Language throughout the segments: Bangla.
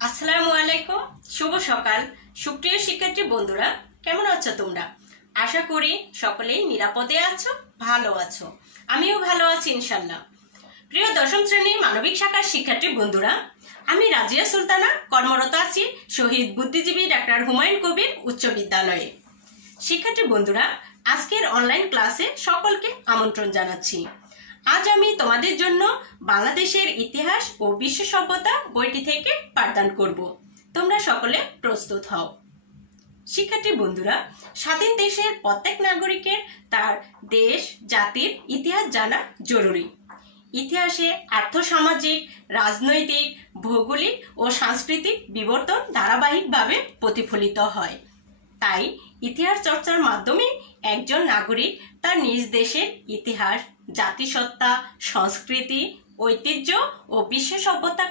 আসসালামু আলাইকুম, শুভ সকাল। সুপ্রিয় শিক্ষার্থী বন্ধুরা, কেমন আছো তোমরা? আশা করি সকলেই নিরাপদে আছো, ভালো আছো। আমিও ভালো আছি ইনশাল্লাহ। প্রিয় দশম শ্রেণীর মানবিক শাখার শিক্ষার্থী বন্ধুরা, আমি রাজিয়া সুলতানা কর্মরত আছি শহীদ বুদ্ধিজীবী ডাক্তার হুমায়ুন কবির উচ্চ বিদ্যালয়ে। শিক্ষার্থী বন্ধুরা, আজকের অনলাইন ক্লাসে সকলকে আমন্ত্রণ জানাচ্ছি। আজ আমি তোমাদের জন্য বাংলাদেশের ইতিহাস ও বিশ্ব সভ্যতা বইটি থেকে পাঠদান করব। তোমরা সকলে প্রস্তুত হও। শিক্ষার্থী বন্ধুরা, স্বাধীন দেশের প্রত্যেক নাগরিকের তার দেশ জাতির ইতিহাস জানা জরুরি। ইতিহাসে আর্থসামাজিক, রাজনৈতিক, ভৌগোলিক ও সাংস্কৃতিক বিবর্তন ধারাবাহিকভাবে প্রতিফলিত হয়। তাই ইতিহাস চর্চার মাধ্যমে একজন নাগরিক তার নিজ দেশের ইতিহাস, জাতিসত্তা, সংস্কৃতি, ঐতিহ্য ও বিশ্ব সভ্যতা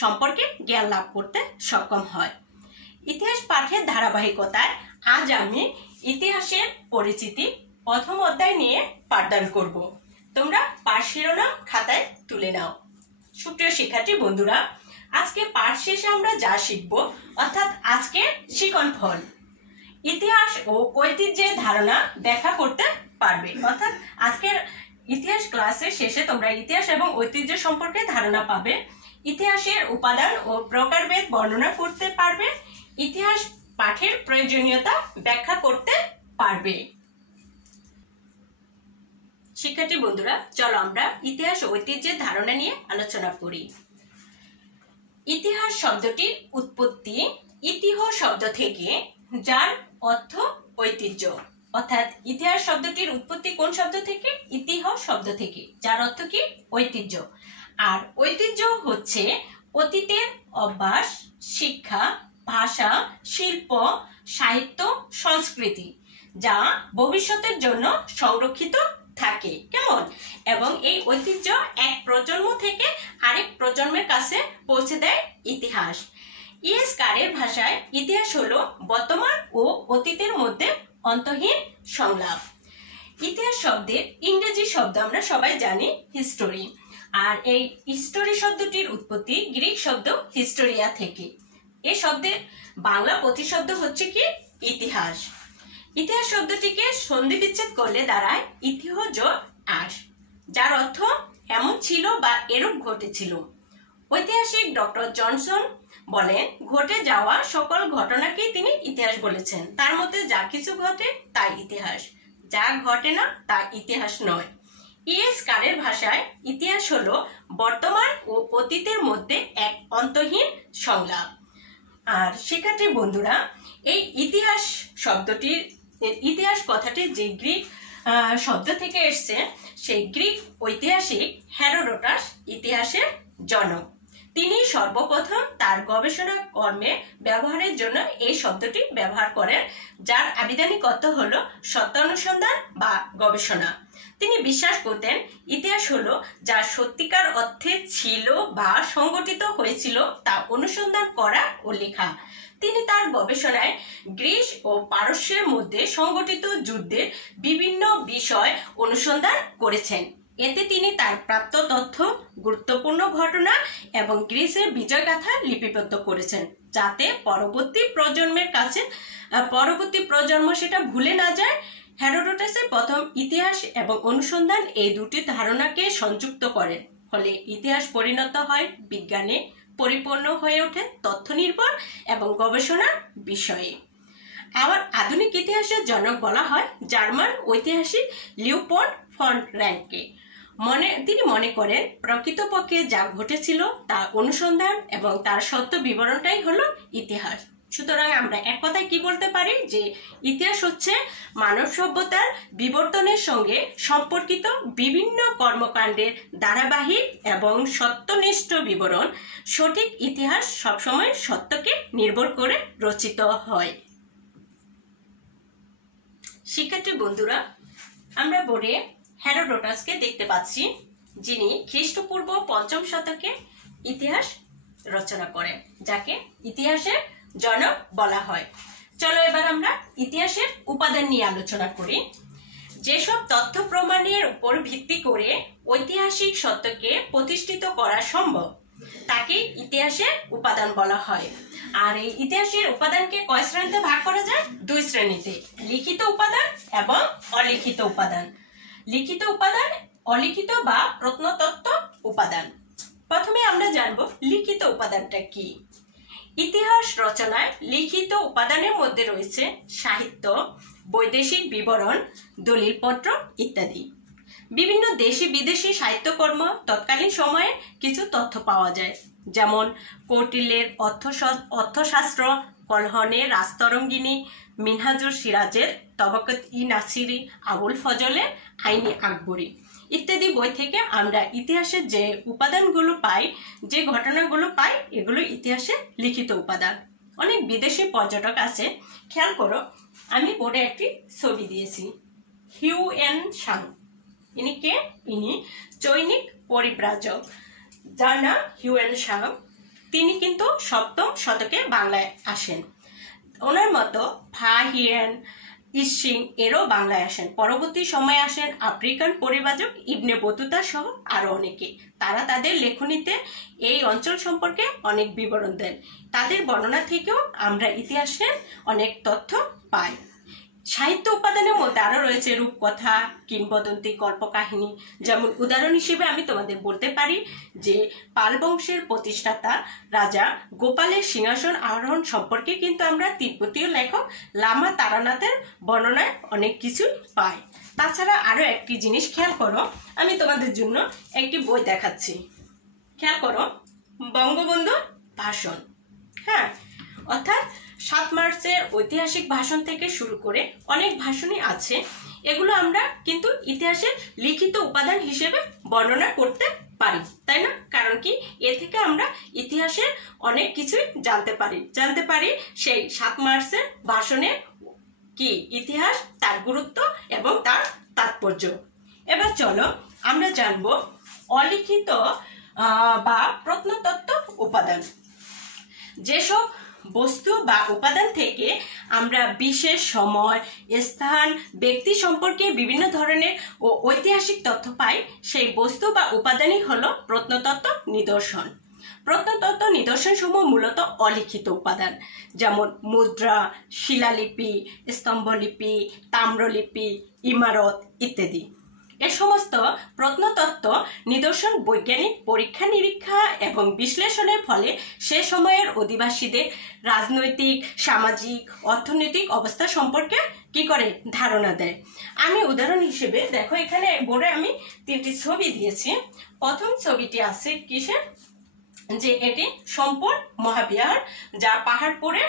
সম্পর্কে জ্ঞান লাভ করতে সক্ষম হয়। ইতিহাস পাঠের ধারাবাহিকতায় আজ আমি ইতিহাসের পরিচিতি প্রথম অধ্যায় নিয়ে পাঠদান করব। তোমরা পাঠ শিরোনাম খাতায় তুলে নাও। সুপ্রিয় শিক্ষার্থী বন্ধুরা, আজকে পাঠ শেষে আমরা যা শিখব, অর্থাৎ আজকের শিখন ফল, ইতিহাস ও ঐতিহ্যের ধারণা ব্যাখ্যা করতে পারবে। অর্থাৎ আজকের ইতিহাস ক্লাসের শেষে তোমরা ইতিহাস এবং ঐতিহ্য সম্পর্কে ধারণা পাবে, ইতিহাসের উপাদান ও প্রকারভেদ বর্ণনা করতে পারবে, ইতিহাস পাঠের প্রয়োজনীয়তা ব্যাখ্যা করতে পারবে। শিক্ষার্থী বন্ধুরা, চলো আমরা ইতিহাস ও ঐতিহ্যের ধারণা নিয়ে আলোচনা করি। ইতিহাস শব্দটির উৎপত্তি ইতিহ শব্দ থেকে, যার অর্থ ঐতিহ্য। অর্থাৎ ইতিহাস শব্দটির উৎপত্তি কোন শব্দ থেকে? ইতিহ শব্দ থেকে, যার অর্থ কি? ঐতিহ্য। আর ঐতিহ্য হচ্ছে অতীতের অভ্যাস, শিক্ষা, ভাষা, শিল্প, সাহিত্য, সংস্কৃতি, যা ভবিষ্যতের জন্য সংরক্ষিত থাকে। কেমন? এবং এই ঐতিহ্য এক প্রজন্ম থেকে আরেক প্রজন্মের কাছে পৌঁছে দেয় ইতিহাস। ইএস কারের ভাষায় ইতিহাস হলো বর্তমান ও অতীতের মধ্যে অন্তহীন সংলাপ। ইতিহাস শব্দের ইংরেজি শব্দ আমরা সবাই জানি হিস্টোরি। আর এই হিস্টোরি শব্দটির উৎপত্তি গ্রিক শব্দ হিস্টোরিয়া থেকে। এই শব্দের বাংলা প্রতিশব্দ হচ্ছে কি? ইতিহাস। ইতিহাস শব্দটিকে সন্ধি বিচ্ছেদ করলে দাঁড়ায় ইতিহ যোগ আস, যার অর্থ এমন ছিল বা এরূপ ঘটেছিল। ঐতিহাসিক ডক্টর জনসন বলেন, ঘটে যাওয়া সকল ঘটনাকেই তিনি ইতিহাস বলেছেন। তার মতে যা কিছু ঘটে তাই ইতিহাস, যা ঘটে না তা ইতিহাস নয়। ইএস কারের ভাষায় ইতিহাস হলো বর্তমান ও অতীতের মধ্যে এক অন্তহীন সংলাপ। আর শিক্ষার্থী বন্ধুরা, এই ইতিহাস শব্দটির, ইতিহাস কথাটি যে গ্রিক শব্দ থেকে এসছে, সেই গ্রিক ঐতিহাসিক হেরোডোটাস ইতিহাসের জনক। তিনি সর্বপ্রথম তার গবেষণা কর্মে ব্যবহারের জন্য এই শব্দটি ব্যবহার করেন, যার আবিধানিক অর্থ হলো সত্যানুসন্ধান বা গবেষণা। তিনি বিশ্বাস করতেন ইতিহাস হলো যা সত্যিকার অর্থে ছিল বা সংগঠিত হয়েছিল তা অনুসন্ধান করা ও লেখা। তিনি তার গবেষণায় গ্রিস ও পারস্যের মধ্যে সংগঠিত যুদ্ধের বিভিন্ন বিষয় অনুসন্ধান করেছেন। এতে তিনি তার প্রাপ্ত তথ্য, গুরুত্বপূর্ণ ঘটনা এবং গ্রিসের বিজয়গাথা লিপিবদ্ধ করেছেন, যাতে পরবর্তী প্রজন্ম সেটা ভুলে না যায়। হেরোডোটাসের প্রথম ইতিহাস এবং অনুসন্ধান এই দুটি ধারণাকে সংযুক্ত করেন, ফলে ইতিহাস পরিণত হয় বিজ্ঞানে, পরিপূর্ণ হয়ে ওঠে তথ্য নির্ভর এবং গবেষণার বিষয়ে। আবার আধুনিক ইতিহাসের জনক বলা হয় জার্মান ঐতিহাসিক লিওপোল্ড ফন র্যাঙ্ককে। তিনি মনে করেন প্রকৃতপক্ষে যা ঘটেছিল তা অনুসন্ধান এবং তার সত্য বিবরণটাই হলো ইতিহাস। সুতরাং আমরা এক কথায় কি বলতে পারি, যে ইতিহাস হচ্ছে মানব সভ্যতার বিবর্তনের সঙ্গে সম্পর্কিত বিভিন্ন কর্মকাণ্ডের ধারাবাহিক এবং সত্যনিষ্ঠ বিবরণ। সঠিক ইতিহাস সবসময় সত্যকে নির্ভর করে রচিত হয়। শিক্ষার্থী বন্ধুরা, আমরা বোর্ডে হেরোডোটাসকে দেখতে পাচ্ছি, যিনি খ্রিস্টপূর্ব 5ম শতকে ইতিহাস রচনা করেন, যাকে ইতিহাসের জনক বলা হয়। চলো এবার আমরা ইতিহাসের উপাদান নিয়ে আলোচনা করি। যেসব তথ্য প্রমাণের উপর ভিত্তি করে ঐতিহাসিক সত্যকে প্রতিষ্ঠিত করা সম্ভব, তাকে ইতিহাসের উপাদান বলা হয়। আর এই ইতিহাসের উপাদানকে কয় শ্রেণীতে ভাগ করা যায়? 2 শ্রেণীতে, লিখিত উপাদান এবং অলিখিত উপাদান। লিখিত উপাদান, অলিখিত বা প্রত্নতত্ত্ব উপাদান। প্রথমে আমরা জানব লিখিত উপাদানটা কি। ইতিহাস রচনায় লিখিত উপাদানের মধ্যে রয়েছে সাহিত্য, বৈদেশিক বিবরণ, দলিলপত্র ইত্যাদি। বিভিন্ন দেশি বিদেশি সাহিত্যকর্ম তৎকালীন সময়ে কিছু তথ্য পাওয়া যায়, যেমন কৌটিল্যের অর্থশাস্ত্র, কলহনের রাজতরঙ্গিনী, মিনহাজুর সিরাজের তবাকাত-ই-নাসিরি, আবুল ফজলের আইনি আকবরী ইত্যাদি বই থেকে আমরা ইতিহাসের যে উপাদানগুলো পাই, যে ঘটনাগুলো পাই, এগুলো ইতিহাসের লিখিত উপাদান। অনেক বিদেশি পর্যটক আছে, খেয়াল করো আমি বোর্ডে একটি ছবি দিয়েছি। হিউয়েন সাং, ইনি কে? ইনি চৈনিক পরিব্রাজক, যার নাম হিউয়েন সাং। তিনি কিন্তু 7ম শতকে বাংলায় আসেন। ওনার মতো ফা হিয়েন, ইসিং এরও বাংলায় আসেন। পরবর্তী সময়ে আসেন আফ্রিকান পরিব্রাজক ইবনে বতুতা সহ আরো অনেকে। তারা তাদের লেখনীতে এই অঞ্চল সম্পর্কে অনেক বিবরণ দেন। তাদের বর্ণনা থেকেও আমরা ইতিহাসের অনেক তথ্য পাই। সাহিত্য উপাদানের মধ্যে আরো রয়েছে রূপকথা, কিংবদন্তি, কল্পকাহিনী। যেমন উদাহরণ হিসেবে আমি তোমাদের বলতে পারি যে পাল বংশের প্রতিষ্ঠাতা রাজা গোপালের সিংহাসন আরোহণ সম্পর্কে কিন্তু আমরা তিব্বতীয় লেখক লামা তারানাথের বর্ণনায় অনেক কিছু পাই। তাছাড়া আরো একটি জিনিস খেয়াল করো, আমি তোমাদের জন্য একটি বই দেখাচ্ছি। খেয়াল করো, বঙ্গবন্ধুর ভাষণ। হ্যাঁ, অর্থাৎ 7 মার্চের ঐতিহাসিক ভাষণ থেকে শুরু করে অনেক ভাষণই আছে। এগুলো আমরা কিন্তু ইতিহাসের লিখিত উপাদান হিসেবে বর্ণনা করতে পারি, তাই না? কারণ কি, এ থেকে আমরা ইতিহাসের অনেক কিছুই জানতে পারি সেই 7 মার্চের ভাষণের কি ইতিহাস, তার গুরুত্ব এবং তার তাৎপর্য। এবার চলো আমরা জানবো অলিখিত বা প্রত্নতত্ত্ব উপাদান। যেসব বস্তু বা উপাদান থেকে আমরা বিশেষ সময়, স্থান, ব্যক্তি সম্পর্কে বিভিন্ন ধরনের ঐতিহাসিক তথ্য পাই, সেই বস্তু বা উপাদানই হলো প্রত্নতত্ত্ব নিদর্শন। প্রত্নতত্ত্ব নিদর্শন সমূহ মূলত অলিখিত উপাদান, যেমন মুদ্রা, শিলালিপি, স্তম্ভলিপি, তাম্রলিপি, ইমারত ইত্যাদি। এ সমস্ত প্রত্নতত্ত্ব নিদর্শন বৈজ্ঞানিক পরীক্ষা নিরীক্ষা এবং বিশ্লেষণের ফলে সে সময়ের অধিবাসীদের রাজনৈতিক, সামাজিক, অর্থনৈতিক অবস্থা সম্পর্কে কি করে ধারণা দেয়। আমি উদাহরণ হিসেবে দেখো, এখানে বোর্ডে আমি 3টি ছবি দিয়েছি। প্রথম ছবিটি আছে কিসের? যে এটি সম্পূর্ণ মহাবিহার, যা পাহাড়পুরে,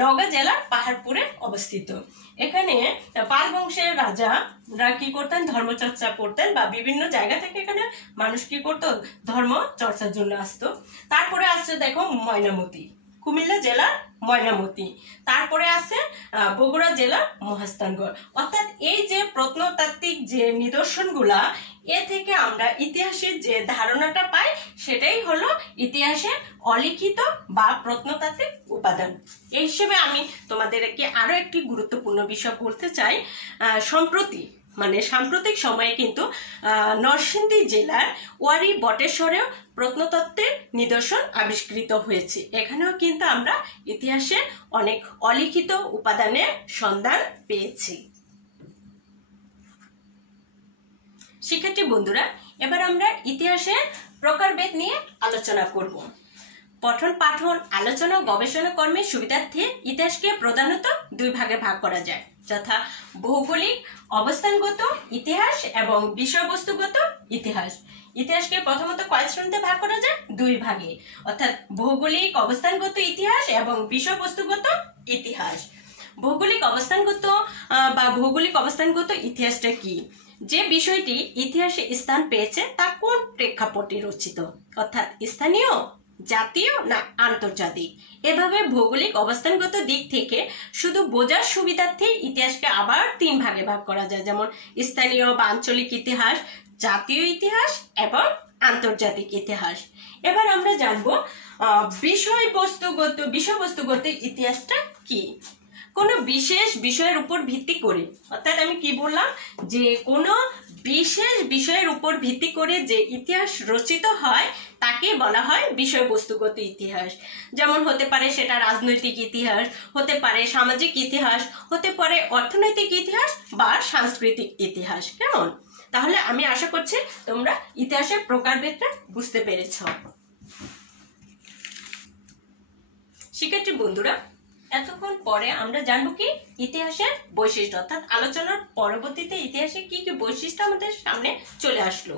নওগাঁ জেলার পাহাড়পুরে অবস্থিত। এখানে পাল বংশের রাজারা কি করতেন? ধর্মচর্চা করতেন, বা বিভিন্ন জায়গা থেকে এখানে মানুষ কি করতো? ধর্ম চর্চার জন্য আসতো। তারপরে আসছে দেখো ময়নামতি, কুমিল্লা জেলার ময়নামতি। তারপরে আছে বগুড়া জেলার মহাস্থানগড়। অর্থাৎ এই যে প্রত্নতাত্ত্বিক যে নিদর্শনগুলা, এ থেকে আমরা ইতিহাসের যে ধারণাটা পাই, সেটাই হলো ইতিহাসের অলিখিত বা প্রত্নতাত্ত্বিক উপাদান। এই হিসেবে আমি তোমাদেরকে আরো একটি গুরুত্বপূর্ণ বিষয় বলতে চাই। সাম্প্রতিক সময়ে কিন্তু নরসিংদী জেলার ওয়ারী বটেশ্বরেও প্রত্নতত্ত্বের নিদর্শন আবিষ্কৃত হয়েছে। এখানেও কিন্তু আমরা ইতিহাসের অনেক অলিখিত উপাদানের সন্ধান পেয়েছি। শিক্ষার্থী বন্ধুরা, এবার আমরা ইতিহাসের প্রকারভেদ নিয়ে আলোচনা করব। পঠন পাঠন, আলোচনা ও গবেষণা কর্মের সুবিধার্থে ইতিহাসকে প্রধানত 2 ভাগে ভাগ করা যায়, যথা ভৌগোলিক অবস্থানগত ইতিহাস এবং বিষয়বস্তুগত ইতিহাস। ইতিহাসকে প্রথমত কয় শ্রেণীতে ভাগ করা যায়? 2 ভাগে, অর্থাৎ ভৌগোলিক অবস্থানগত ইতিহাস এবং বিষয়বস্তুগত ইতিহাস। ভৌগোলিক অবস্থানগত ইতিহাসটা কি? যে বিষয়টি ইতিহাসে স্থান পেয়েছে তা কোন প্রেক্ষাপটে রচিত, অর্থাৎ স্থানীয়, জাতীয় না আন্তর্জাতিক। এভাবে ভৌগোলিক অবস্থানগত দিক থেকে শুধু বোঝার সুবিধার্থে ইতিহাসকে আবার 3 ভাগে ভাগ করা যায়, যেমন স্থানীয় বা আঞ্চলিক ইতিহাস, জাতীয় ইতিহাস এবং আন্তর্জাতিক ইতিহাস। এবার আমরা জানবো বিষয়বস্তুগত ইতিহাসটা কি। কোনো বিশেষ বিষয়ের উপর ভিত্তি করে, অর্থাৎ আমি কি বললাম, যে কোনো বিশেষ বিষয়ের উপর ভিত্তি করে যে ইতিহাস রচিত হয় তাকে বলা হয় বিষয়বস্তুগত ইতিহাস। যেমন হতে পারে সেটা রাজনৈতিক ইতিহাস, হতে পারে সামাজিক ইতিহাস, হতে পারে অর্থনৈতিক ইতিহাস বা সাংস্কৃতিক ইতিহাস। কেমন? তাহলে আমি আশা করছি তোমরা ইতিহাসের প্রকারভেদটা বুঝতে পেরেছ। শিক্ষার্থী বন্ধুরা, এতক্ষণ পরে আমরা জানবো কি ইতিহাসের বৈশিষ্ট্য, অর্থাৎ আলোচনার পরবর্তীতে ইতিহাসে কি কি বৈশিষ্ট্য আমাদের সামনে চলে আসলো।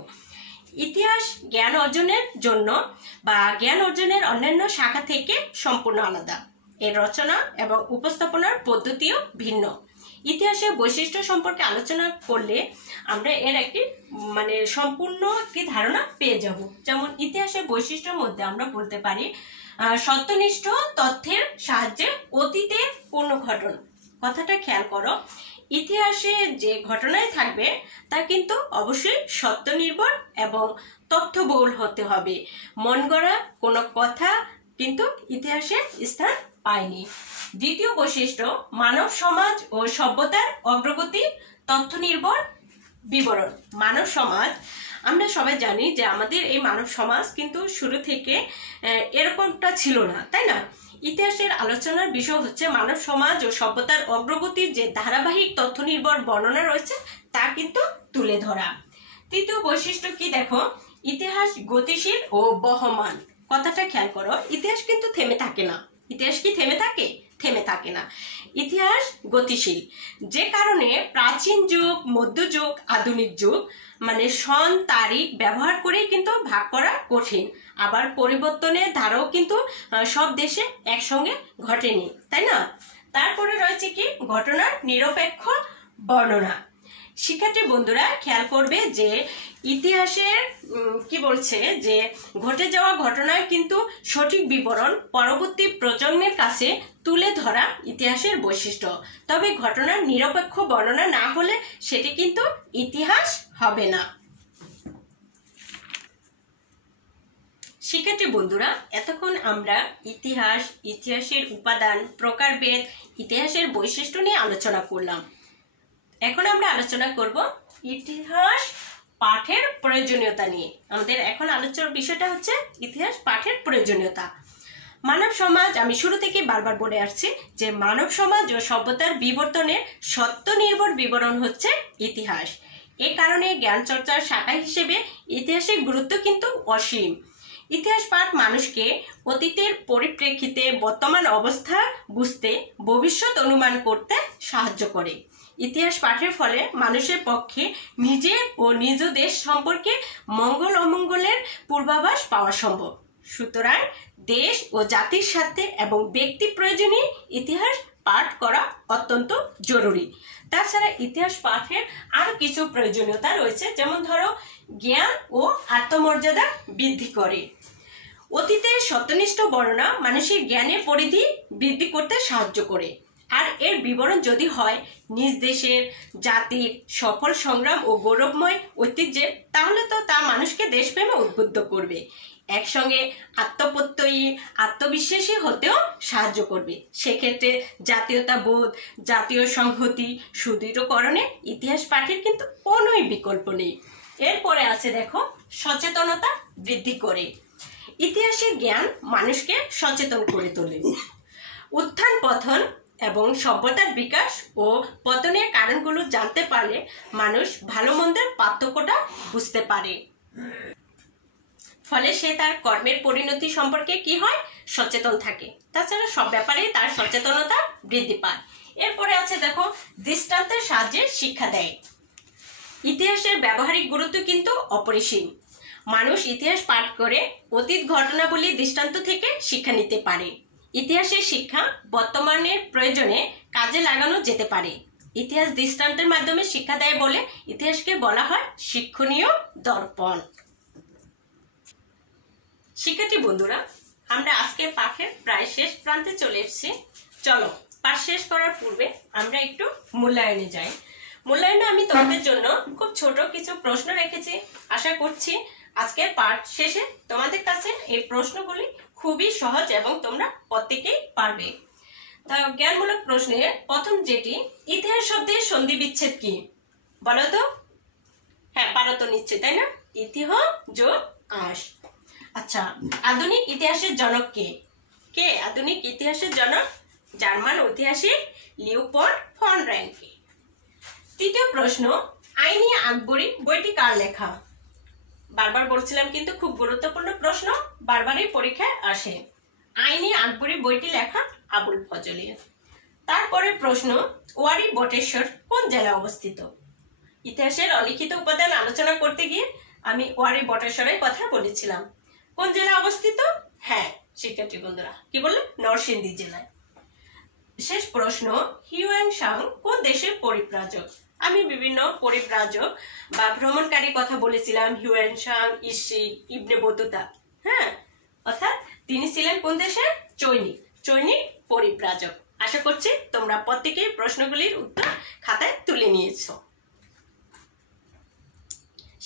ইতিহাস জ্ঞান অর্জনের জন্য বা জ্ঞান অর্জনের অন্যান্য শাখা থেকে সম্পূর্ণ আলাদা। এর রচনা এবং উপস্থাপনার পদ্ধতিও ভিন্ন। ইতিহাসের বৈশিষ্ট্য সম্পর্কে আলোচনা করলে আমরা এর একটি সম্পূর্ণ একটি ধারণা পেয়ে যাব। যেমন ইতিহাসের বৈশিষ্ট্যের মধ্যে আমরা বলতে পারি সত্যনিষ্ঠ তথ্যের সাহায্যে অতীতের পূর্ণ ঘটনা। কথাটা খেয়াল করো, ইতিহাসে যে ঘটনাই থাকবে তা কিন্তু অবশ্যই সত্য নির্ভর এবং তথ্যবহুল হতে হবে। মন গড়া কোনো কথা কিন্তু ইতিহাসে স্থান পায়নি। দ্বিতীয় বৈশিষ্ট্য মানব সমাজ ও সভ্যতার অগ্রগতি তথ্য নির্ভর বিবরণ। মানব সমাজ, আমরা সবাই জানি যে আমাদের এই মানব সমাজ কিন্তু শুরু থেকে এরকমটা ছিল না, তাই না? ইতিহাসের আলোচনার বিষয় হচ্ছে মানব সমাজ ও সভ্যতার অগ্রগতির যে ধারাবাহিক তথ্য নির্ভর বর্ণনা রয়েছে তা কিন্তু তুলে ধরা। তৃতীয় বৈশিষ্ট্য কি দেখো, ইতিহাস গতিশীল ও বহমান। কথাটা খেয়াল করো, ইতিহাস কিন্তু থেমে থাকে না। ইতিহাস কি থেমে থাকে? থেমে থাকে না। ইতিহাস গতিশীল, যে কারণে প্রাচীন যুগ, মধ্যযুগ, আধুনিক যুগ সন তারিখ ব্যবহার করে কিন্তু ভাগ করা কঠিন। আবার পরিবর্তনের ধারাও কিন্তু সব দেশে একসঙ্গে ঘটেনি, তাই না? তারপরে রয়েছে কি ঘটনার নিরপেক্ষ বর্ণনা। শিক্ষার্থী বন্ধুরা খেয়াল করবে যে ইতিহাসের কি বলছে যে ঘটে যাওয়া ঘটনার কিন্তু সঠিক বিবরণ পরবর্তী প্রজন্মের কাছে তুলে ধরা ইতিহাসের বৈশিষ্ট্য। তবে ঘটনার নিরপেক্ষ বর্ণনা না হলে সেটি কিন্তু ইতিহাস হবে না। শিক্ষার্থী বন্ধুরা, এতক্ষণ আমরা ইতিহাস, ইতিহাসের উপাদান, প্রকারভেদ, ইতিহাসের বৈশিষ্ট্য নিয়ে আলোচনা করলাম। এখন আমরা আলোচনা করব ইতিহাস পাঠের প্রয়োজনীয়তা নিয়ে। আমাদের এখন আলোচনার বিষয়টা হচ্ছে ইতিহাস পাঠের প্রয়োজনীয়তা। মানব সমাজ, আমি শুরু থেকে বারবার বলে আসছি যে মানব সমাজ ও সভ্যতার বিবর্তনের সত্য নির্ভর বিবরণ হচ্ছে ইতিহাস। এ কারণে জ্ঞান চর্চার শাখা হিসেবে ইতিহাসের গুরুত্ব কিন্তু অসীম। ইতিহাস পাঠ মানুষকে অতীতের পরিপ্রেক্ষিতে বর্তমান অবস্থা বুঝতে, ভবিষ্যৎ অনুমান করতে সাহায্য করে। ইতিহাস পাঠের ফলে মানুষের পক্ষে নিজের ও নিজ দেশ সম্পর্কে মঙ্গল অমঙ্গলের পূর্বাভাস পাওয়া সম্ভব। সুতরাং দেশ ও জাতির স্বার্থে এবং ব্যক্তি প্রয়োজনে ইতিহাস পাঠ করা অত্যন্ত জরুরি। তাছাড়া ইতিহাস পাঠের আরো কিছু প্রয়োজনীয়তা রয়েছে, যেমন ধরো জ্ঞান ও আত্মমর্যাদা বৃদ্ধি করে। অতীতের সত্যনিষ্ঠ বর্ণনা মানুষের জ্ঞানের পরিধি বৃদ্ধি করতে সাহায্য করে। আর এর বিবরণ যদি হয় নিজ দেশের, জাতির সফল সংগ্রাম ও গৌরবময় ঐতিহ্যের, তাহলে তো তা মানুষকে দেশপ্রেমে উদ্বুদ্ধ করবে। একসঙ্গে আত্মপ্রত্যয়ী, আত্মবিশ্বাসী হতেও সাহায্য করবে। সেক্ষেত্রে জাতীয়তাবোধ, জাতীয় সংহতি সুদৃঢ়করণে ইতিহাস পাঠের কিন্তু কোনোই বিকল্প নেই। এরপরে আছে দেখো সচেতনতা বৃদ্ধি করে। ইতিহাসের জ্ঞান মানুষকে সচেতন করে তোলে। উত্থান পতন এবং সভ্যতার বিকাশ ও পতনের কারণগুলো জানতে পারলে মানুষ ভালো মন্দের পার্থক্যটা বুঝতে পারে। ফলে সে তার কর্মের পরিণতি সম্পর্কে কি হয়, সচেতন থাকে। তাছাড়া সব ব্যাপারে তার সচেতনতা বৃদ্ধি পায়। এরপরে আছে দেখো দৃষ্টান্তের সাহায্যে শিক্ষা দেয়। ইতিহাসের ব্যবহারিক গুরুত্ব কিন্তু অপরিসীম। মানুষ ইতিহাস পাঠ করে অতীত ঘটনাবলী দৃষ্টান্ত থেকে শিক্ষা নিতে পারে। ইতিহাসের শিক্ষা বর্তমানের প্রয়োজনে কাজে লাগানো যেতে পারে। ইতিহাস দৃষ্টান্তের মাধ্যমে শিক্ষা দেয় বলে ইতিহাসকে বলা হয় শিক্ষণীয় দর্পণ। শিক্ষার্থী বন্ধুরা, আমরা আজকে পাঠের প্রায় শেষ প্রান্তে চলে এসেছি। চলো পাঠ শেষ করার পূর্বে আমরা একটু মূল্যায়নে যাই। মূল্যায়নে আমি তোমাদের জন্য খুব ছোট কিছু প্রশ্ন রেখেছি। আশা করছি আজকের পাঠ শেষে তোমাদের কাছে এই প্রশ্নগুলি খুবই সহজ এবং তোমরা প্রত্যেকেই পারবে। তা জ্ঞানমূলক প্রশ্নের প্রথম যেটি, ইতিহাস শব্দের সন্ধি বিচ্ছেদ কি? বলো তো। হ্যাঁ, পারো তো নিশ্চয়ই, তাই না? ইতিহাস যোগ আস। আচ্ছা, আধুনিক ইতিহাসের জনক কে? কে আধুনিক ইতিহাসের জনক? জার্মান ঐতিহাসিক লিওপোল্ড ফন র্যাঙ্কে। তৃতীয় প্রশ্ন, আইনি আকবরী বইটি কার লেখা? বারবার বলছিলাম কিন্তু খুব গুরুত্বপূর্ণ প্রশ্ন, বারবারই পরীক্ষায় আসে। আইনি আকবরী বইটি লেখা আবুল ফজলের। তারপরে প্রশ্ন, ওয়ারী বটেশ্বর কোন জেলায় অবস্থিত? ইতিহাসের অলিখিত উপাদান আলোচনা করতে গিয়ে আমি ওয়ারী বটেশ্বরের কথা বলেছিলাম। কোন জেলায় অবস্থিত? হ্যাঁ শিক্ষার্থী বন্ধুরা, কি বললেন? নরসিংদী জেলায়। শেষ প্রশ্ন, হিউয়েন সাং কোন দেশের পরিব্রাজক? আমি বিভিন্ন পরিব্রাজক বা ভ্রমণকারী কথা বলেছিলাম, হিউয়েন সাং, ইসি, ইবনে বতুতা। হ্যাঁ, অর্থাৎ তিনি ছিলেন কোন দেশের? চৈনিক পরিব্রাজক। আশা করছি তোমরা প্রত্যেকেই প্রশ্নগুলির উত্তর খাতায় তুলে নিয়েছো।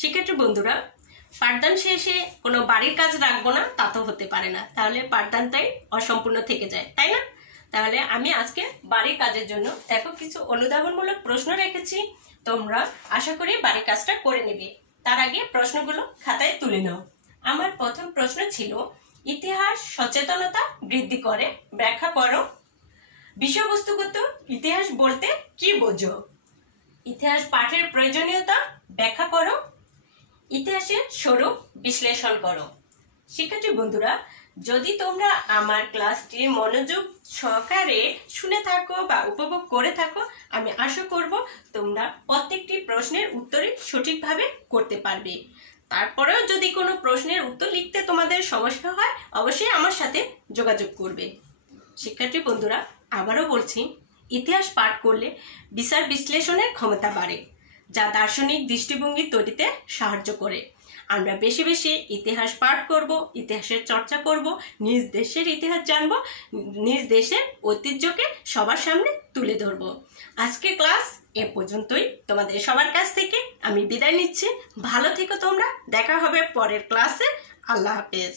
শিক্ষার্থী বন্ধুরা, পাঠদান শেষে কোনো বাড়ির কাজ রাখবো না, তা তো হতে পারে না, তাহলে পাঠদানটাই অসম্পূর্ণ থেকে যায়, তাই না? তাহলে আমি আজকে বাড়ির কাজের জন্য দেখো কিছু অনুধাবনমূলক প্রশ্ন রেখেছি, তোমরা আশা করি বাড়ির কাজটা করে নেবে। তার আগে প্রশ্নগুলো খাতায় তুলে নাও। আমার প্রথম প্রশ্ন ছিল, ইতিহাস সচেতনতা বৃদ্ধি করে, ব্যাখ্যা করো। বিষয়বস্তুগত ইতিহাস বলতে কি বোঝো? ইতিহাস পাঠের প্রয়োজনীয়তা ব্যাখ্যা করো। ইতিহাসের স্বরূপ বিশ্লেষণ করো। শিক্ষার্থী বন্ধুরা, যদি তোমরা আমার ক্লাসটি মনোযোগ সহকারে শুনে থাকো বা উপভোগ করে থাকো, আমি আশা করব তোমরা প্রত্যেকটি প্রশ্নের উত্তরই সঠিকভাবে করতে পারবে। তারপরেও যদি কোনো প্রশ্নের উত্তর লিখতে তোমাদের সমস্যা হয়, অবশ্যই আমার সাথে যোগাযোগ করবে। শিক্ষার্থী বন্ধুরা, আবারও বলছি, ইতিহাস পাঠ করলে বিচার বিশ্লেষণের ক্ষমতা বাড়ে, যা দার্শনিক দৃষ্টিভঙ্গি তৈরিতে সাহায্য করে। আমরা বেশি বেশি ইতিহাস পাঠ করব, ইতিহাসের চর্চা করব, নিজ দেশের ইতিহাস জানব, নিজ দেশের ঐতিহ্যকে সবার সামনে তুলে ধরব। আজকে ক্লাস এ পর্যন্তই। তোমাদের সবার কাছ থেকে আমি বিদায় নিচ্ছি। ভালো থেকো তোমরা, দেখা হবে পরের ক্লাসে। আল্লাহ হাফেজ।